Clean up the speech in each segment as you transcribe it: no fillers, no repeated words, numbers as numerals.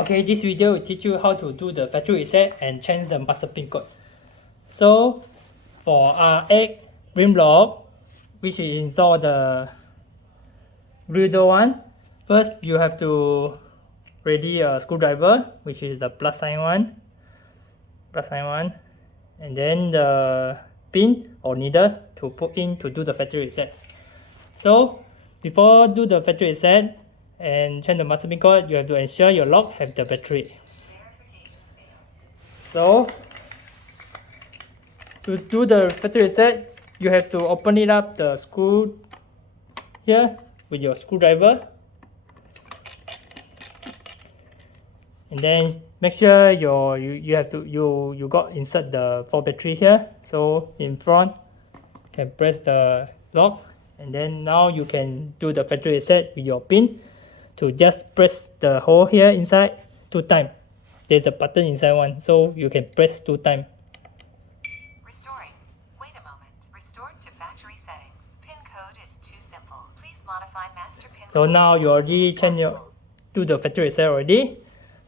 Okay, this video will teach you how to do the factory reset and change the master pin code. So for R8 rim lock, which is install the rear one, first you have to ready a screwdriver, which is the plus sign one, and then the pin or needle to put in to do the factory reset. So before do the factory reset and change the master pin code, you have to ensure your lock have the battery. So to do the factory reset, you have to open it up the screw here with your screwdriver, and then make sure you got insert the 4 battery here. So in front, you can press the lock, and then now you can do the factory reset with your pin. To just press the hole here inside 2 times. There's a button inside one, so you can press 2 times. Restoring. Wait a moment. Restored to factory settings. Pin code is too simple. Please modify master pin code. So now you already do the factory reset already.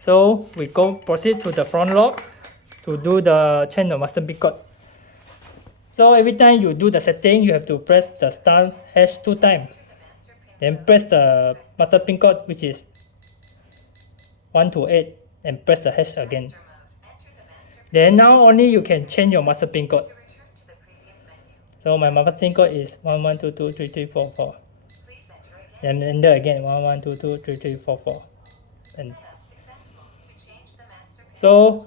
So we proceed to the front lock to do the change the master pin code. So every time you do the setting, you have to press the start hash 2 times. Then press the master pin code, which is 1 to 8, and press the hash again. Then now only you can change your master pin code. So my master pin code is 11223344. Then enter again 11223344. And so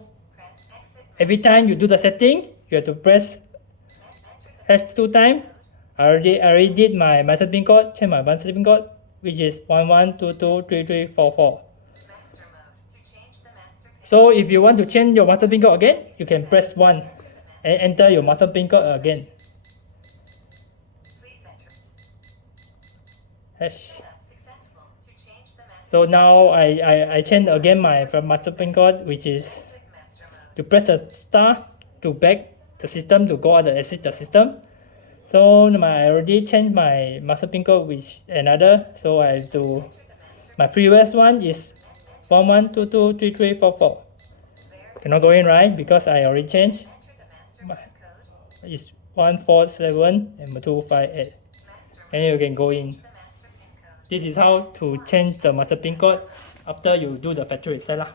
every time you do the setting, you have to press hash 2 times. I already did my master pin code, change my master pin code, which is 11223344. So if you want to change your master pin code again, you can press 1 and enter your master pin code again. Hash. So now I change again my master pin code, which is to press the star to back the system to go out and exit the system. So I already changed my master pin code with another, so I have to, my previous one is 11223344. Cannot go in, right? Because I already changed. It's 147 and 258. And you can go in. This is how to change the master pin code after you do the factory reset lah.